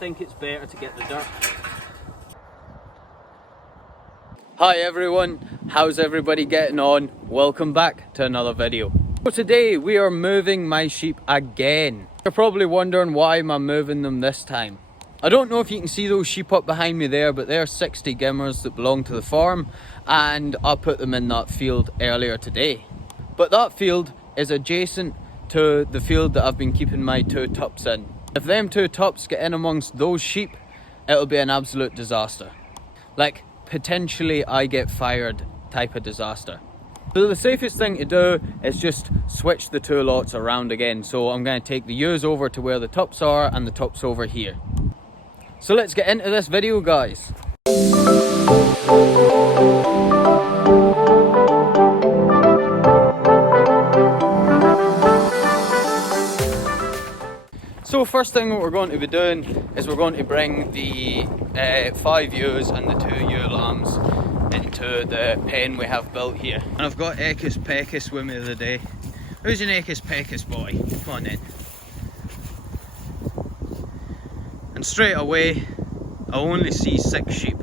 think it's better to get the dirt. Hi everyone, how's everybody getting on? Welcome back to another video. So today we are moving my sheep again. You're probably wondering why am I moving them this time. I don't know if you can see those sheep up behind me there, but they're 60 gimmers that belong to the farm, and I put them in that field earlier today. But that field is adjacent to the field that I've been keeping my two tups in. If them two tups get in amongst those sheep, it'll be an absolute disaster. Like, potentially I get fired type of disaster. So the safest thing to do is just switch the two lots around again. So I'm going to take the ewes over to where the tups are and the tups over here. So let's get into this video, guys. So first thing what we're going to be doing is we're going to bring the 5 ewes and the 2 ewe lambs into the pen we have built here. And I've got Ecus Pecus with me today. Who's an Ecus Pecus boy? Come on then. And straight away, I only see 6 sheep.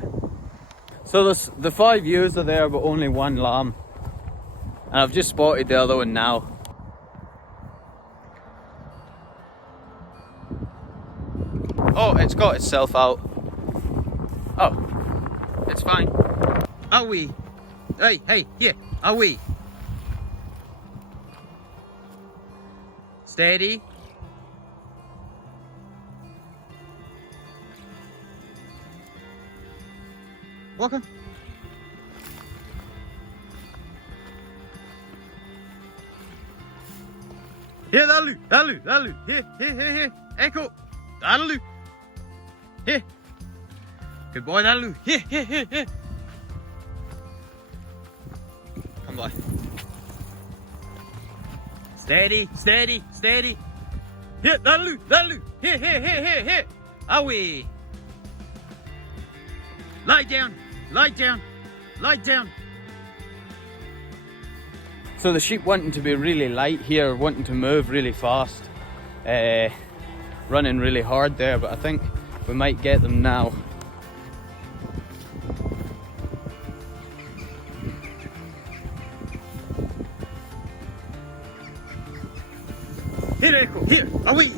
So the 5 ewes are there, but only 1 lamb. And I've just spotted the other one now. Oh, it's got itself out. Oh, it's fine. Are we? Hey, yeah, are we? Steady. Walk on. Here, that'll. Here. Echo. That'll. Here. Good boy, that'll. Here. Come by. Steady. Here, that'll. Here. Away. Lie down. So the sheep wanting to be really light here, wanting to move really fast, running really hard there, but I think we might get them now. Here, Echo, here, away!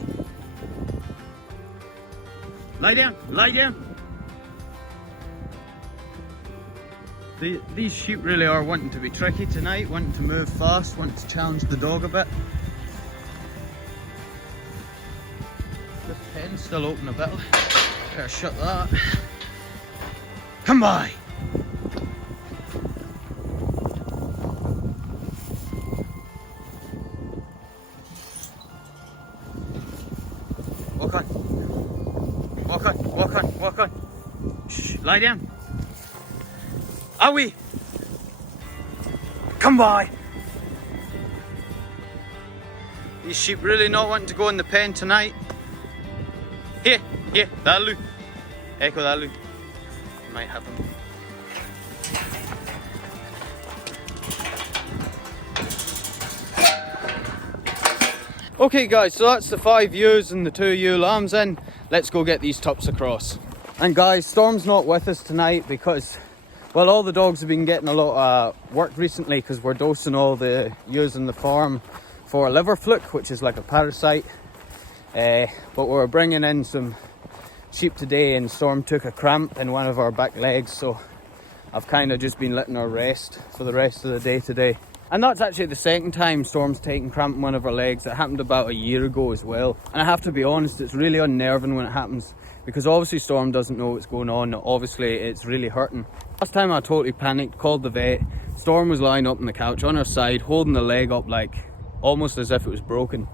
Lie down. These sheep really are wanting to be tricky tonight, wanting to move fast, wanting to challenge the dog a bit. This pen's still open a bit. Better shut that. Come by! Walk on. Shh, lie down. Are we? Come by! These sheep really not wanting to go in the pen tonight. Here, that'll. Echo, that'll. Might have them. Okay guys, so that's the 5 ewes and the 2 ewe lambs in. Let's go get these tups across. And guys, Storm's not with us tonight because, well, all the dogs have been getting a lot of work recently because we're dosing all the ewes in the farm for liver fluke, which is like a parasite. But we're bringing in some sheep today and Storm took a cramp in one of our back legs, so I've kind of just been letting her rest for the rest of the day today. And that's actually the second time Storm's taken cramp in one of her legs. It happened about a year ago as well. And I have to be honest, it's really unnerving when it happens because obviously Storm doesn't know what's going on. Obviously it's really hurting. Last time I totally panicked, called the vet. Storm was lying up on the couch on her side, holding the leg up like almost as if it was broken.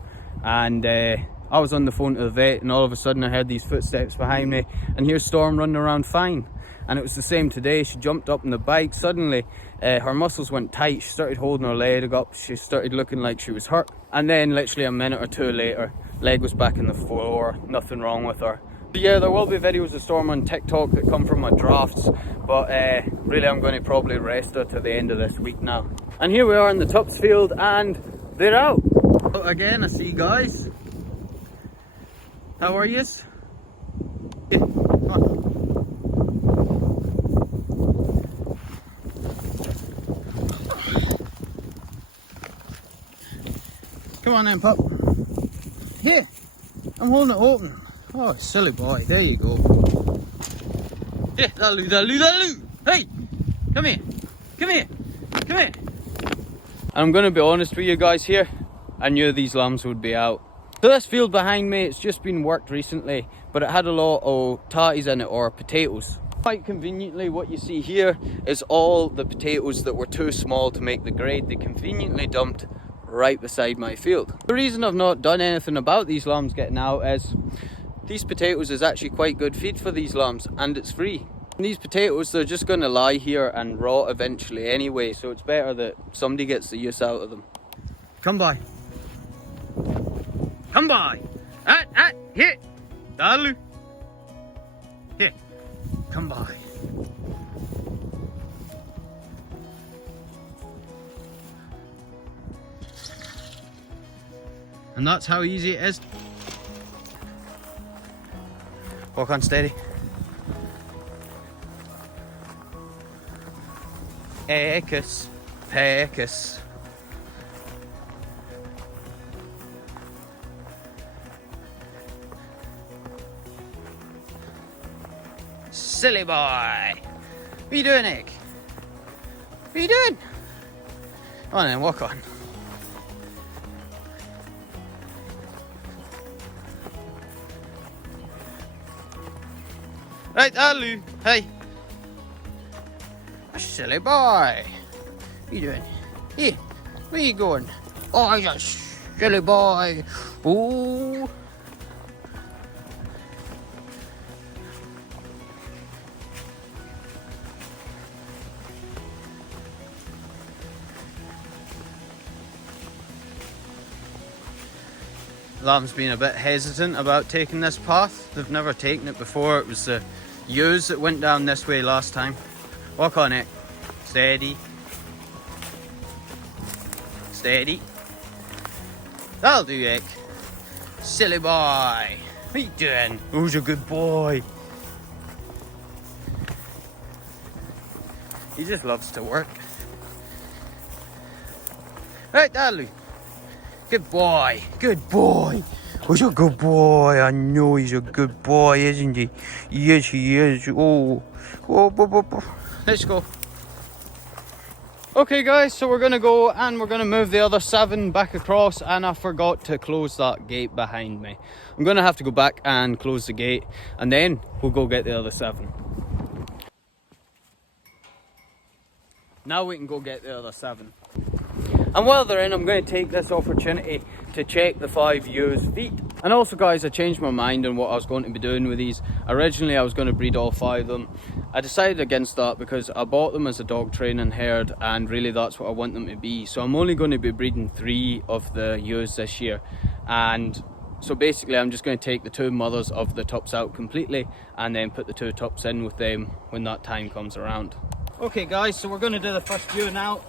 And I was on the phone to the vet and all of a sudden I heard these footsteps behind me and here's Storm running around fine. And it was the same today. She jumped up on the bike. Suddenly her muscles went tight. She started holding her leg up. She started looking like she was hurt. And then literally a minute or two later, leg was back on the floor, nothing wrong with her. But yeah, there will be videos of Storm on TikTok that come from my drafts, but really I'm going to probably rest her to the end of this week now. And here we are in the Tups field and they're out. Again, I see you guys. How are yous? Here, come on. Come on then, pup. Here, I'm holding it open. Oh, silly boy, there you go. Here, that'll do. Hey, come here, come here, come here. I'm gonna be honest with you guys here. I knew these lambs would be out. So this field behind me, it's just been worked recently, but it had a lot of tatties in it, or potatoes. Quite conveniently, what you see here is all the potatoes that were too small to make the grade. They conveniently dumped right beside my field. The reason I've not done anything about these lambs getting out is these potatoes is actually quite good feed for these lambs, and it's free. And these potatoes, they're just going to lie here and rot eventually anyway, so it's better that somebody gets the use out of them. Come by. Come by. Here. Dalu. Here. Come by. And that's how easy it is. Walk on steady. Pecus. Pecus. Silly boy. What are you doing, Nick? What are you doing? Come on then, walk on. Right, Alu. Hey. A silly boy. What are you doing? Here. Where are you going? Oh, you're a silly boy. Ooh. Lamb's been a bit hesitant about taking this path. They've never taken it before. It was the ewes that went down this way last time. Walk on it. Steady. Steady. That'll do, Eck. Silly boy. What are you doing? Who's a good boy? He just loves to work. Right, Darley. Good boy, good boy. Who's a good boy? I know he's a good boy, isn't he? Yes, he is. Oh. Let's go. Okay, guys, so we're gonna go and we're gonna move the other 7 back across, and I forgot to close that gate behind me. I'm gonna have to go back and close the gate, and then we'll go get the other 7. Now we can go get the other 7. And while they're in, I'm going to take this opportunity to check the 5 ewes' feet. And also, guys, I changed my mind on what I was going to be doing with these. Originally, I was going to breed all 5 of them. I decided against that because I bought them as a dog training herd, and really that's what I want them to be. So I'm only going to be breeding 3 of the ewes this year. And so basically, I'm just going to take the 2 mothers of the tops out completely, and then put the 2 tops in with them when that time comes around. Okay, guys, so we're going to do the first ewe now.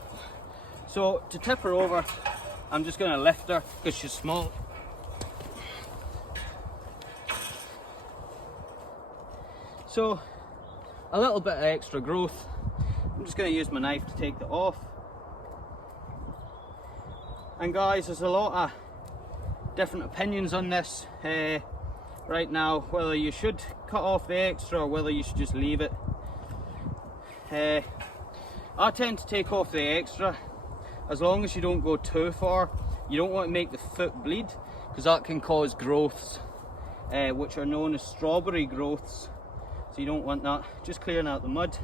So to tip her over, I'm just going to lift her because she's small. So a little bit of extra growth. I'm just going to use my knife to take that off. And guys, there's a lot of different opinions on this right now, whether you should cut off the extra or whether you should just leave it. I tend to take off the extra. As long as you don't go too far. You don't want to make the foot bleed, because that can cause growths, which are known as strawberry growths. So you don't want that. Just clearing out the mud,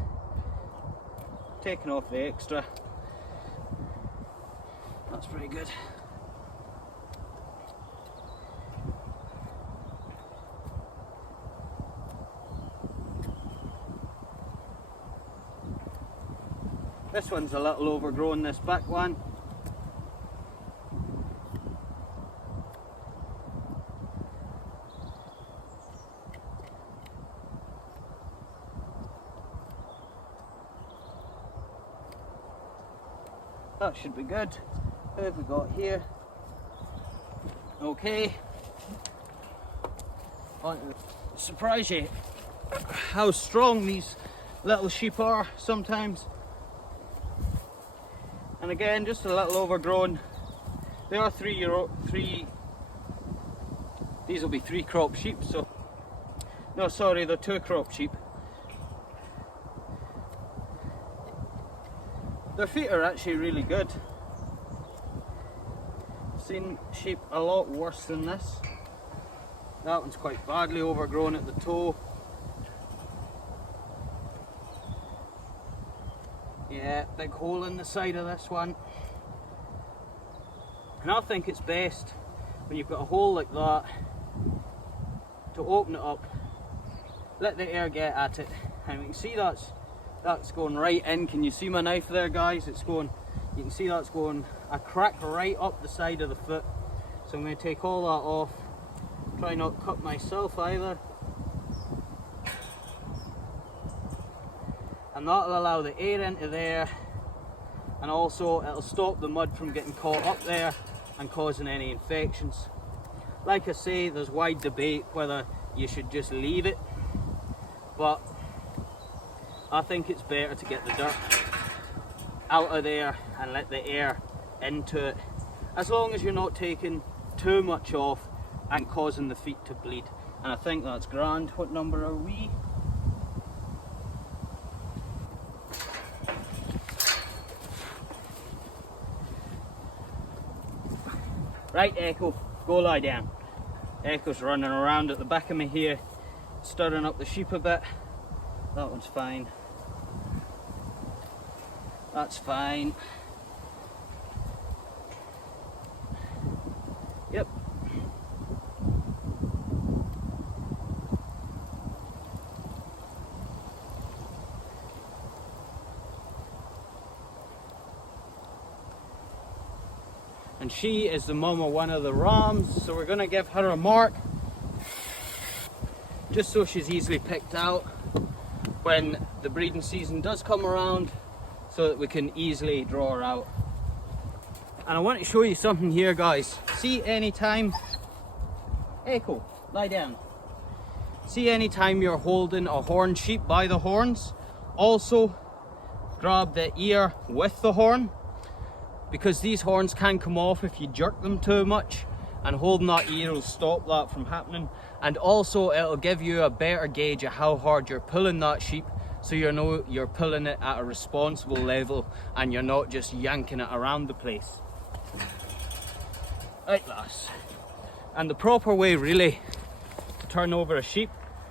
taking off the extra. That's pretty good. This one's a little overgrown, this back one. That should be good. What have we got here? Okay. On to the surprise you. how strong these little sheep are sometimes. And again, just a little overgrown. They are these will be 3 crop sheep, so no, sorry, they're 2 crop sheep. Their feet are actually really good. I've seen sheep a lot worse than this. That one's quite badly overgrown at the toe. Yeah, big hole in the side of this one. And I think it's best when you've got a hole like that to open it up, let the air get at it, and you can see that's going right in. Can you see my knife there, guys? It's going, you can see that's going a crack right up the side of the foot. So I'm going to take all that off, try not to cut myself either, and that'll allow the air into there, and also it'll stop the mud from getting caught up there and causing any infections. Like I say, there's wide debate whether you should just leave it, but I think it's better to get the dirt out of there and let the air into it, as long as you're not taking too much off and causing the feet to bleed. And I think that's grand. What number are we? Right, Echo, go lie down. Echo's running around at the back of me here, stirring up the sheep a bit. That one's fine. That's fine. Yep. And she is the mum of one of the rams, so we're going to give her a mark just so she's easily picked out when the breeding season does come around, so that we can easily draw her out. And I want to show you something here, guys. See, anytime, Echo, lie down. See, anytime you're holding a horned sheep by the horns, also grab the ear with the horn, because these horns can come off if you jerk them too much, and holding that ear will stop that from happening. And also it'll give you a better gauge of how hard you're pulling that sheep, so you know you're pulling it at a responsible level and you're not just yanking it around the place. Right, lass. And the proper way really to turn over a sheep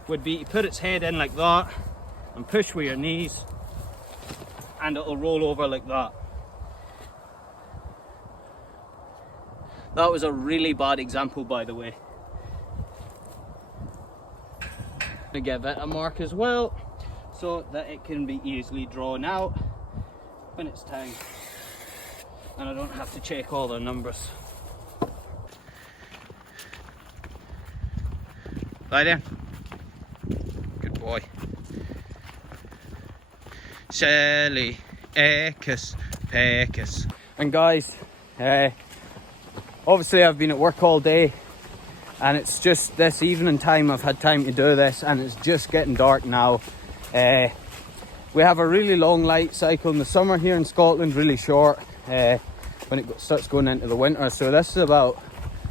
would be to put its head in like that and push with your knees, and it'll roll over like that. That was a really bad example, by the way. To give it a mark as well, so that it can be easily drawn out when it's time, and I don't have to check all their numbers. Lie down. Good boy. Sally, Ecus, Pecus. And guys, obviously I've been at work all day, and it's just this evening time I've had time to do this, and it's just getting dark now. We have a really long light cycle in the summer here in Scotland, really short when it starts going into the winter. So this is about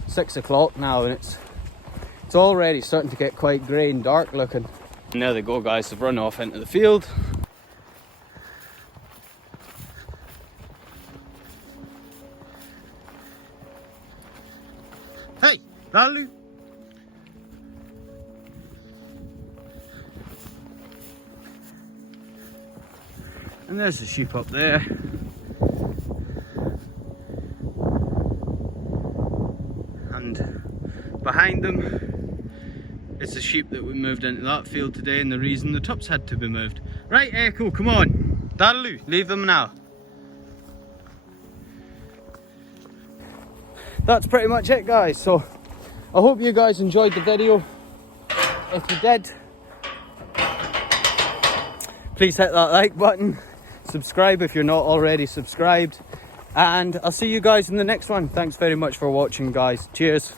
6 o'clock now, and it's already starting to get quite grey and dark looking. And there they go, guys, they've run off into the field. Hey, Lalu! And there's the sheep up there. And behind them is the sheep that we moved into that field today, and the reason the tups had to be moved. Right, Echo, come on. Darlu, leave them now. That's pretty much it, guys. So I hope you guys enjoyed the video. If you did, please hit that like button. Subscribe if you're not already subscribed, and I'll see you guys in the next one. Thanks very much for watching, guys. Cheers.